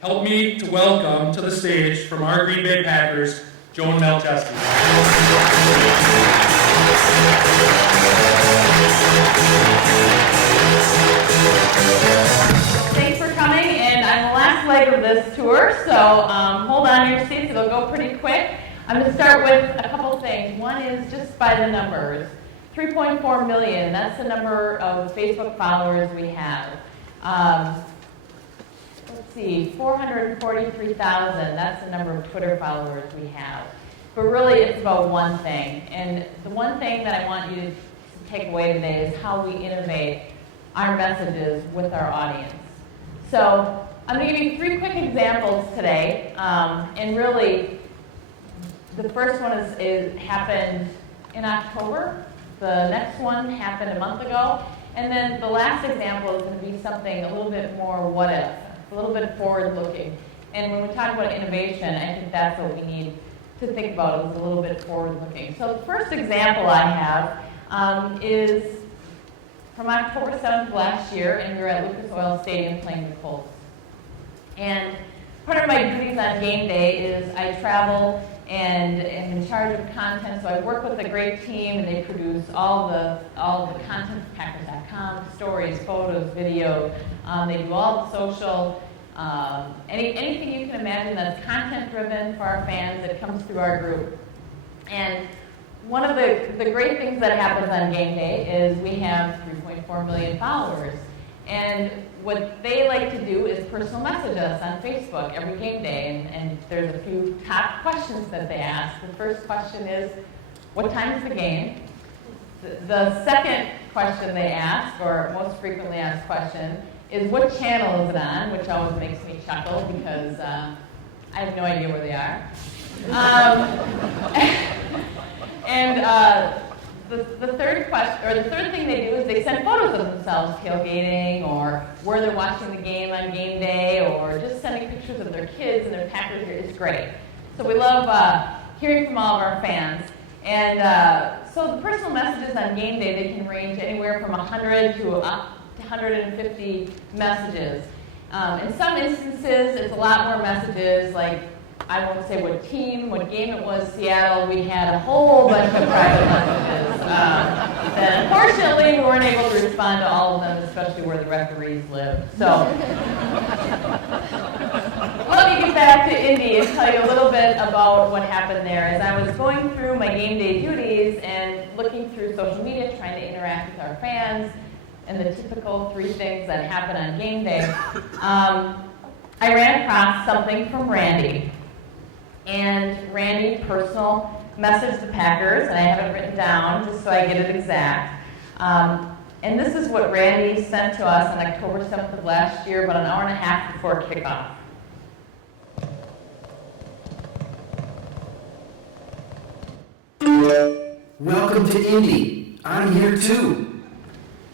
Help me to welcome to the stage from our Green Bay Packers, Joan Malcheski. Thanks for coming, and I'm the last leg of this tour, so hold on to your seats. It'll go pretty quick. I'm going to start with a couple things. One is just by the numbers. 3.4 million, that's the number of Facebook followers we have. Let's see, 443,000, that's the number of Twitter followers we have. But really, it's about one thing. And the one thing that I want you to take away today is how we innovate our messages with our audience. So I'm going to give you 3 quick examples today. And really, the first one is happened in October. The next one happened a month ago. And then the last example is going to be something a little bit more what if, a little bit forward-looking. And when we talk about innovation, I think that's what we need to think about, is a little bit forward-looking. So the first example I have is from October 7th last year, and we were at Lucas Oil Stadium playing the Colts. And part of my duties on game day is I travel and am in charge of content, so I work with a great team, and they produce all the content for Packers.com, stories, photos, video. They do all the social, anything you can imagine that's content-driven for our fans that comes through our group. And one of the great things that happens on game day is we have 3.4 million followers. And what they like to do is personal message us on Facebook every game day. And there's a few top questions that they ask. The first question is, what time is the game? The second question they ask, or most frequently asked question, is what channel is it on, which always makes me chuckle because I have no idea where they are. The third question, or the third thing they do is they send photos of themselves tailgating, or where they're watching the game on game day, or just sending pictures of their kids and their Packers here. It's great. So we love hearing from all of our fans. And so the personal messages on game day, they can range anywhere from 100 to up to 150 messages. In some instances, it's a lot more messages, like I won't say what team, what game it was, Seattle. We had a whole bunch of private messages that unfortunately we weren't able to respond to all of them, especially where the referees live. So let me get back to Indy and tell you a little bit about what happened there. As I was going through my game day duties and looking through social media, trying to interact with our fans, and the typical 3 things that happen on game day, I ran across something from Randy. And Randy personal messaged the Packers, and I have it written down just so I get it exact. And this is what Randy sent to us on October 7th of last year, about an hour and a half before kickoff. Welcome to Indy. I'm here too.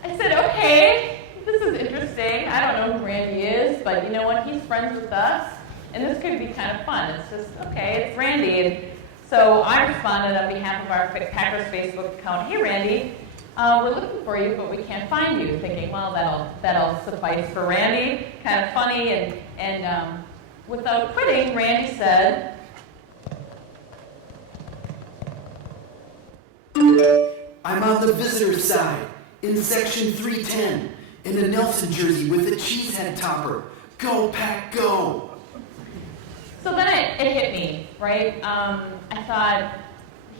I said, okay, this is interesting. I don't know who Randy is, but you know what? He's friends with us. And this could be kind of fun. It's just, okay, it's Randy. And so I responded on behalf of our Packers Facebook account, hey Randy, we're looking for you, but we can't find you. Thinking, well, that'll suffice for Randy. Kind of funny. And without quitting, Randy said, I'm on the visitor's side, in section 310, in a Nelson jersey with a cheesehead topper. Go, Pack, go! So then it hit me, right? I thought,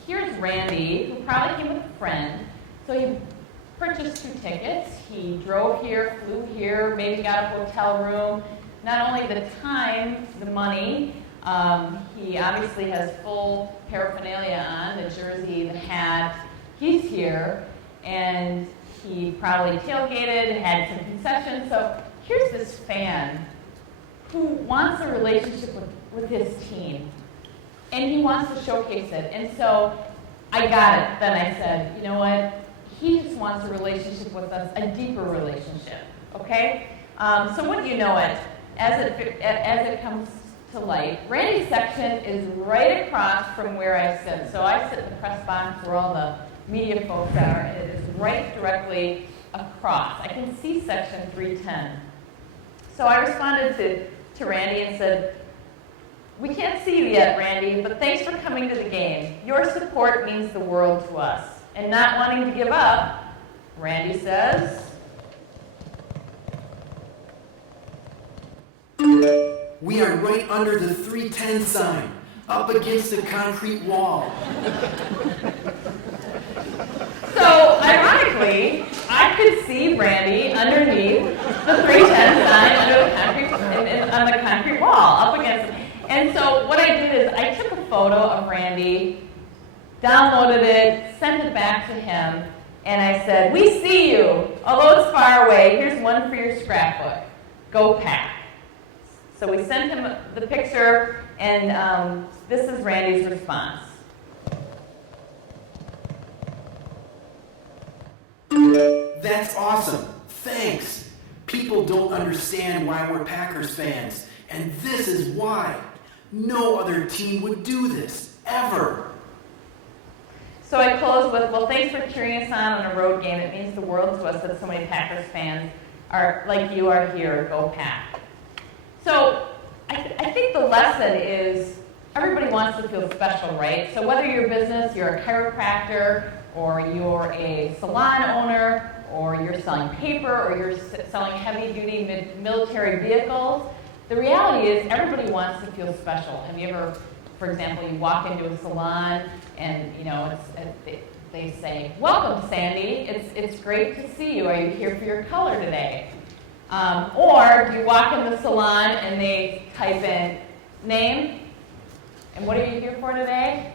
here's Randy, who probably came with a friend. So he purchased 2 tickets. He drove here, flew here, maybe got a hotel room. Not only the time, the money, he obviously has full paraphernalia on, the jersey, the hat. He's here, and he probably tailgated, had some concessions. So here's this fan who wants a relationship with his team, and he wants to showcase it. And so I got it. Then I said, you know what? He just wants a relationship with us, a deeper relationship. Okay? So wouldn't you know it? As it comes to light, Randy's section is right across from where I sit. So I sit in the press box where all the media folks are, and it is right directly across. I can see section 310. So I responded to Randy and said, "We can't see you yet, Randy, but thanks for coming to the game. Your support means the world to us." And not wanting to give up, Randy says, "We are right under the 310 sign, up against a concrete wall." So, ironically, I could see Randy underneath the 310 sign under the concrete, on the concrete wall, up against it. And so what I did is I took a photo of Randy, downloaded it, sent it back to him, and I said, "We see you. Although it's far away, here's one for your scrapbook. Go Pack." So we sent him the picture, and this is Randy's response. "That's awesome. Thanks. People don't understand why we're Packers fans, and this is why. No other team would do this, ever." So I close with, "Well, thanks for cheering us on a road game. It means the world to us that so many Packers fans are like you are here. Go Pack." So I think the lesson is everybody wants to feel special, right? So whether you're a business, you're a chiropractor, or you're a salon owner, or you're selling paper, or you're selling heavy-duty military vehicles, the reality is everybody wants to feel special. Have you ever, for example, you walk into a salon and they say, "Welcome, Sandy. It's great to see you. Are you here for your color today?" Or do you walk in the salon and they type in name, and what are you here for today?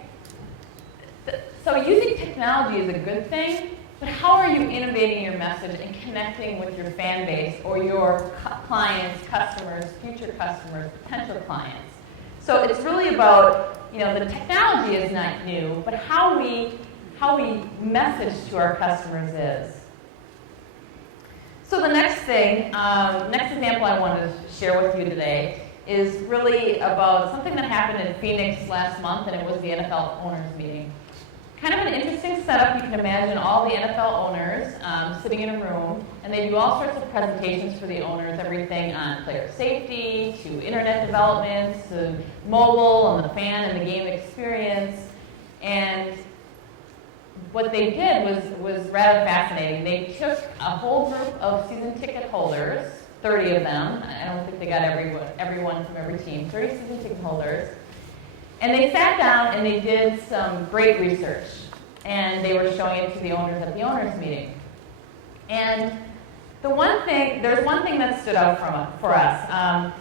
So using technology is a good thing, but how are you innovating your message and connecting with your fan base or your clients, customers, future customers, potential clients? So it's really about, the technology is not new, but how we message to our customers is. So the next example I wanted to share with you today is really about something that happened in Phoenix last month, and it was the NFL owners meeting. Kind of an interesting setup. You can imagine all the NFL owners sitting in a room, and they do all sorts of presentations for the owners, everything on player safety, to internet developments, to mobile, and the fan and the game experience. And what they did was rather fascinating. They took a whole group of season ticket holders, 30 of them. I don't think they got everyone from every team, 30 season ticket holders. And they sat down and they did some great research. And they were showing it to the owners at the owners meeting. And there's one thing that stood out for us.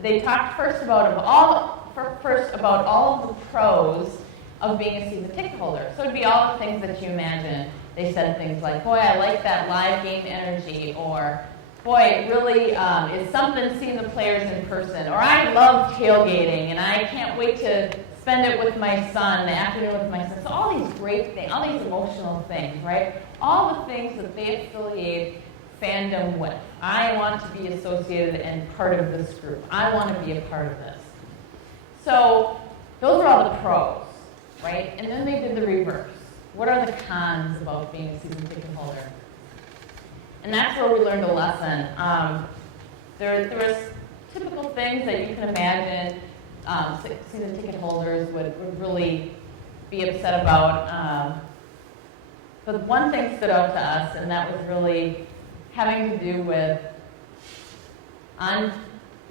They talked first about all of the pros of being a season ticket holder. So it'd be all the things that you imagine. They said things like, "Boy, I like that live game energy," or "Boy, it really is something seeing the players in person," or "I love tailgating and I can't wait to spend it with my son, the afternoon with my son." So all these great things, all these emotional things, right? All the things that they affiliate fandom with. I want to be associated and part of this group. I want to be a part of this. So those are all the pros, right? And then they did the reverse. What are the cons about being a season ticket holder? And that's where we learned a lesson. There was typical things that you can imagine season ticket holders would really be upset about. But one thing stood out to us, and that was really having to do with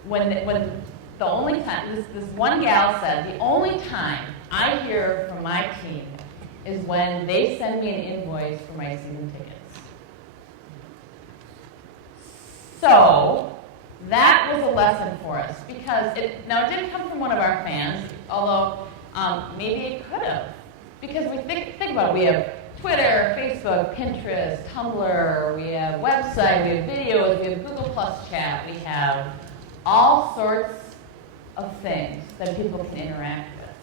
when the only time, this one gal said, "The only time I hear from my team is when they send me an invoice for my season tickets." So that was a lesson for us because it didn't come from one of our fans, although maybe it could have. Because we think about it, we have Twitter, Facebook, Pinterest, Tumblr, we have website, we have videos, we have Google Plus chat, we have all sorts of things that people can interact with.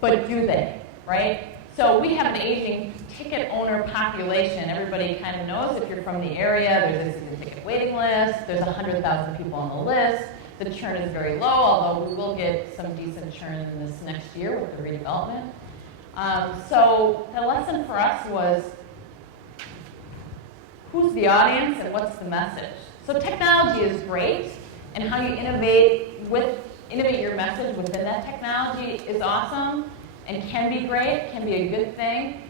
But do they, right? So we have an aging ticket owner population. Everybody kind of knows if you're from the area, there's a season ticket waiting list, there's 100,000 people on the list. The churn is very low, although we will get some decent churn in this next year with the redevelopment. So the lesson for us was, who's the audience and what's the message? So technology is great, and how you innovate your message within that technology is awesome and can be great, can be a good thing.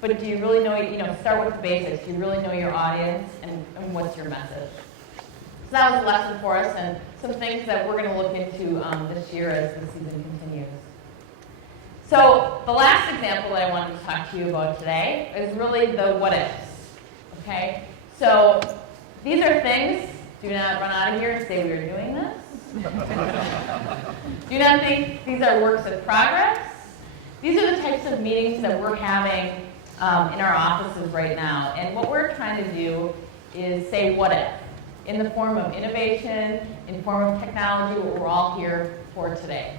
But do you really know, start with the basics. Do you really know your audience and what's your message? So that was a lesson for us and some things that we're going to look into this year as the season continues. So the last example that I wanted to talk to you about today is really the what ifs. Okay? So these are things, do not run out of here and say we are doing this. Do not think these are works in progress. These are the types of meetings that we're having in our offices right now. And what we're trying to do is say what if, in the form of innovation, in the form of technology, what we're all here for today.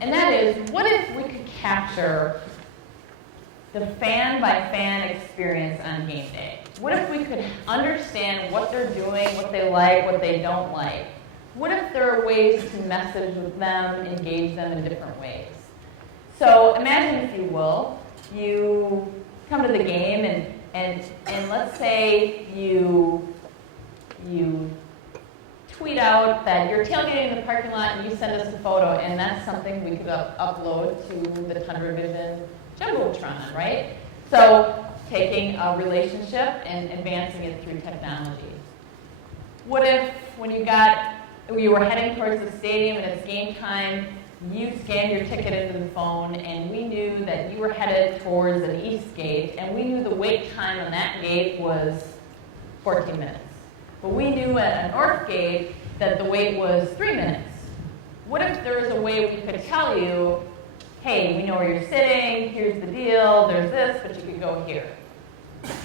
And that is, what if we could capture the fan-by-fan experience on game day? What if we could understand what they're doing, what they like, what they don't like? What if there are ways to message with them, engage them in different ways? So imagine, if you will, you come to the game and let's say you tweet out that you're tailgating in the parking lot and you send us a photo, and that's something we could upload to the Tundra Vision Jumbotron, right? So taking a relationship and advancing it through technology. What if when you were heading towards the stadium and it's game time, you scanned your ticket into the phone and we knew that you were headed towards an east gate and we knew the wait time on that gate was 14 minutes. But we knew at a north gate that the wait was 3 minutes. What if there was a way we could tell you, hey, we know where you're sitting, here's the deal, there's this, but you could go here.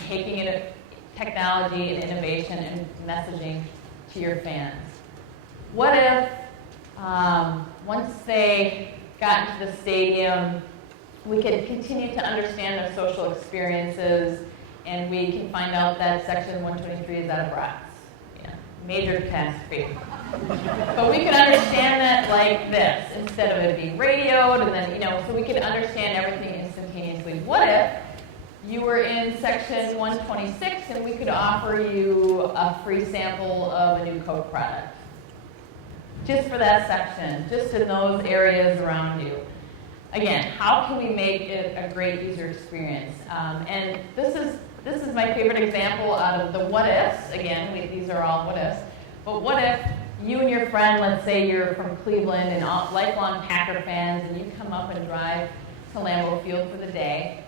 Taking it, technology and innovation and messaging to your fans. What if once they got into the stadium, we could continue to understand their social experiences, and we can find out that Section 123 is out of brats. Yeah, major catastrophe. But we could understand that like this, instead of it being radioed, and then, so we could understand everything instantaneously. What if you were in Section 126 and we could offer you a free sample of a new Coke product? Just for that section, just in those areas around you. Again, how can we make it a great user experience? And this is my favorite example out of the what ifs. Again, these are all what ifs. But what if you and your friend, let's say you're from Cleveland and lifelong Packer fans, and you come up and drive to Lambeau Field for the day,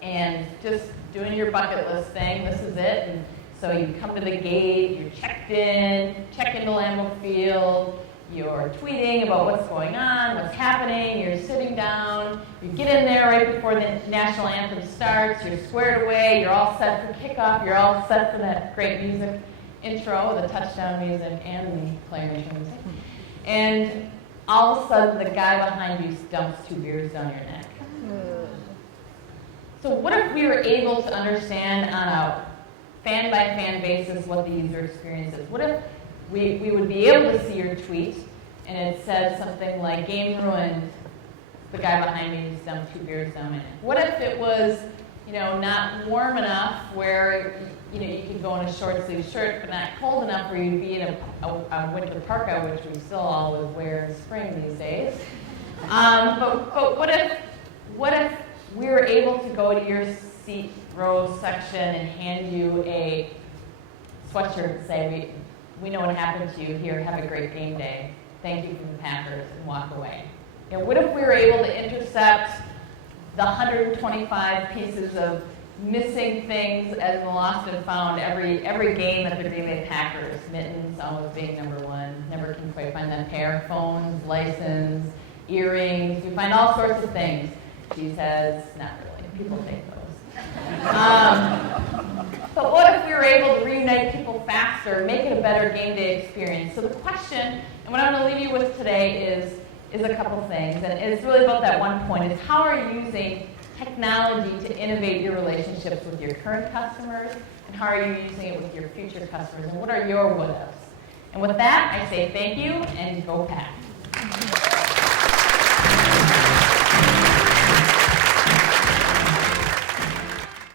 and just doing your bucket list thing, this is it. And so you come to the gate, you're check into Lambeau Field, you're tweeting about what's going on, what's happening, you're sitting down, you get in there right before the national anthem starts, you're squared away, you're all set for kickoff, you're all set for that great music intro, the touchdown music and the claymation music. And all of a sudden the guy behind you dumps 2 beers down your neck. So what if we were able to understand on a fan-by-fan basis what the user experience is? What if we would be able to see your tweet and it said something like, game ruined, the guy behind me just dumped 2 beers down my neck? What if it was, not warm enough where, you could go in a short sleeve shirt, but not cold enough where you'd be in a winter parka, which we still always wear in spring these days. But what if we were able to go to your seat row section and hand you a sweatshirt and say, we know what happened to you here, have a great game day, thank you from the Packers, and walk away? What if we were able to intercept the 125 pieces of missing things as the lost and found every game that the Green Bay Packers, mittens always being number one, never can quite find that pair, phones, license, earrings, we find all sorts of things. She says, not really, people take those. But what if we were able to reunite people faster, make it a better game day experience? So the question, and what I'm going to leave you with today is a couple things, and it's really about that one point, is how are you using technology to innovate your relationships with your current customers, and how are you using it with your future customers, and what are your what-ifs? And with that, I say thank you, and go Pack.